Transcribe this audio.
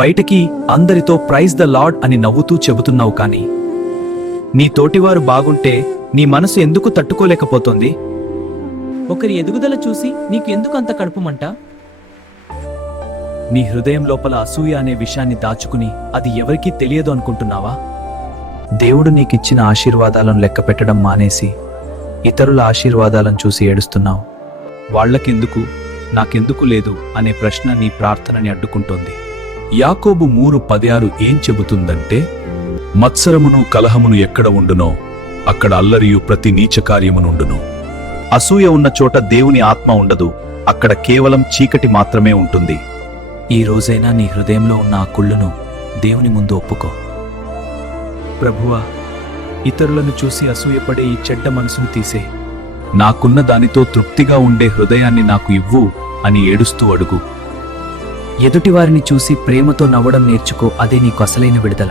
బయటకి అందరితో praise the lord అని నవ్వుతూ చెబుతున్నావు కాని నీ తోటివారు బాగుంటే నీ మనసు ఎందుకు తట్టుకోలేకపోతోంది? ఒకరి ఎదుగుదల చూసి నీకు ఎందుకు అంత కడుపుమంట? నీ హృదయం లోపల అసూయ అనే విషయాన్ని దాచుకుని అది ఎవరికీ తెలియదు అనుకుంటున్నావా? దేవుడు నీకిచ్చిన ఆశీర్వాదాలను లెక్క పెట్టడం మానేసి ఇతరుల ఆశీర్వాదాలను చూసి ఏడుస్తున్నావు. వాళ్లకెందుకు నాకెందుకు లేదు అనే ప్రశ్న నీ ప్రార్థనని అడ్డుకుంటోంది. యాకోబు 3:16 ఏం చెబుతుందంటే, మత్సరమును కలహమును ఎక్కడ ఉండునో అక్కడ అల్లరియు ప్రతి నీచకార్యమునుండును. అసూయ ఉన్న చోట దేవుని ఆత్మ ఉండదు, అక్కడ కేవలం చీకటి మాత్రమే ఉంటుంది. ఈ రోజైనా నీ హృదయంలో ఉన్న ఆ కుళ్ళును దేవుని ముందు ఒప్పుకో. ప్రభువా, ఇతరులను చూసి అసూయపడే ఈ చెడ్డ మనసును తీసే. నాకున్న దానితో తృప్తిగా ఉండే హృదయాన్ని నాకు ఇవ్వు అని ఏడుస్తూ అడుగు. ఎదుటివారిని చూసి ప్రేమతో నవ్వడం నేర్చుకో, అదే నీకు అసలైన విడుదల.